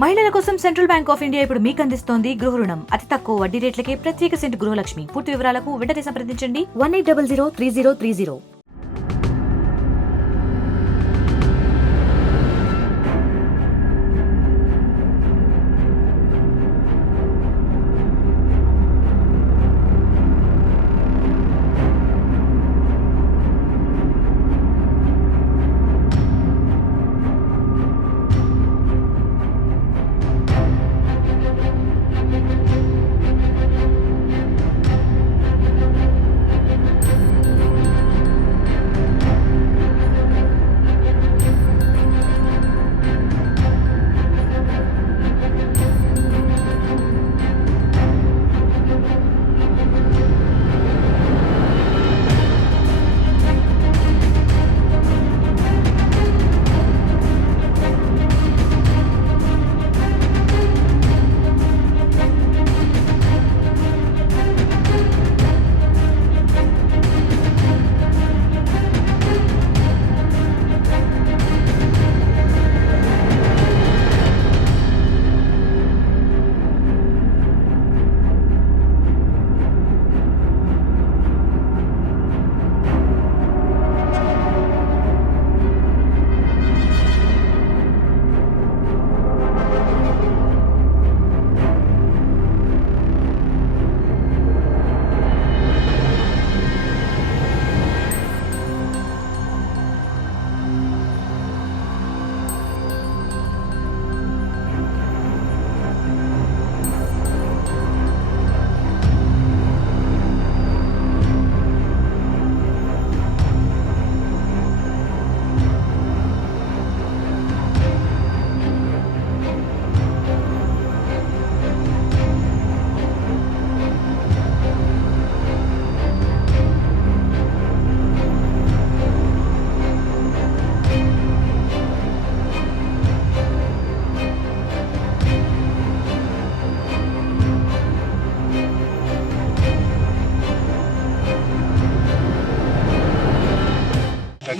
మహిళల కోసం central bank of India ఇప్పుడు మీకు అందిస్తోంది గృహ రుణం. అతి తక్కువ వడ్డీ రేట్లకే ప్రత్యేక సెంటు గృహలక్ష్మి. పూర్తి వివరాలకు వెంటనే సంప్రదించండి 18003030.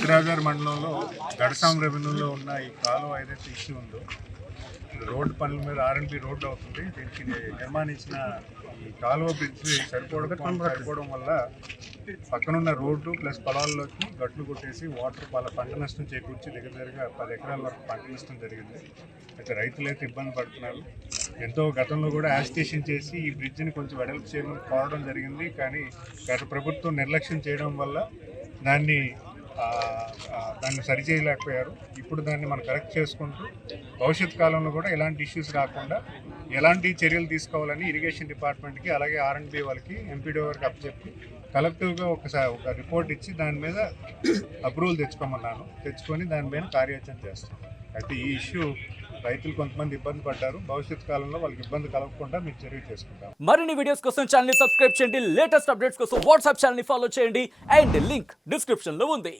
చక్రాగర్ మండలంలో గడసాం రెవెన్యూలో ఉన్న ఈ కాలువ ఏదైతే ఇష్యూ ఉందో రోడ్డు పనుల మీద ఆర్ఎన్బి రోడ్డు అవుతుంది. దీనికి నిర్మాణించిన ఈ కాలువ బ్రిడ్జ్ సరిపోవడం వల్ల పక్కనున్న రోడ్డు ప్లస్ పొలాల్లోకి గట్లు కొట్టేసి వాటర్ పంట నష్టం చేకూర్చి దగ్గరగా 10 ఎకరాల వరకు పంట నష్టం జరిగింది. అయితే రైతులు అయితే ఇబ్బంది పడుతున్నారు. ఎంతో గతంలో కూడా యాజిటేషన్ చేసి ఈ బ్రిడ్జిని కొంచెం వెడల్పు చేయమని కోరడం జరిగింది. కానీ గత ప్రభుత్వం నిర్లక్ష్యం చేయడం వల్ల దాన్ని సరిచేయలేకపోయారు. ఇప్పుడు దాన్ని మనం కరెక్ట్ చేసుకుంటూ భవిష్యత్ కాలంలో కూడా ఎలాంటి ఇష్యూస్ రాకుండా ఎలాంటి చర్యలు తీసుకోవాలని ఇరిగేషన్ డిపార్ట్మెంట్కి అలాగే ఆర్ఎండ్బి వాళ్ళకి ఎంపీడీ వారికి అప్పచెప్పి కలెక్టివ్గా ఒక రిపోర్ట్ ఇచ్చి దాని మీద అప్రూవల్ తెచ్చుకొని దాని మీద కార్యాచరణ చేస్తాం. అయితే ఈ ఇష్యూ రైతులు కొంతమంది ఇబ్బంది పడ్డారు. భవిష్యత్ కాలంలో వాళ్ళకి ఇబ్బంది కలగకుండా మేము చర్య చేసుకుంటాం. మరిన్ని వీడియోస్ కోసం ఛానల్ ని సబ్స్క్రైబ్ చేయండి. లేటెస్ట్ అప్డేట్స్ కోసం వాట్సాప్ ఛానల్ ని ఫాలో చేయండి. అండ్ లింక్ డిస్క్రిప్షన్ లో ఉంది.